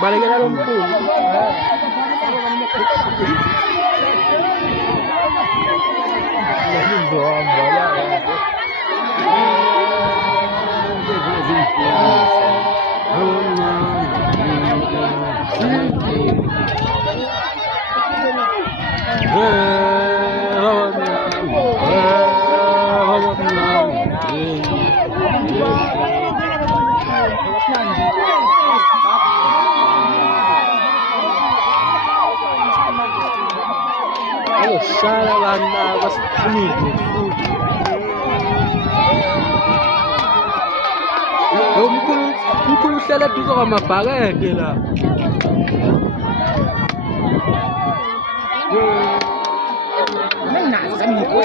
Balekela lo mkhulu. Sala bana basiphumile futhi umkhulu uhlala eduze kwamabhakede la Menaza ngikho.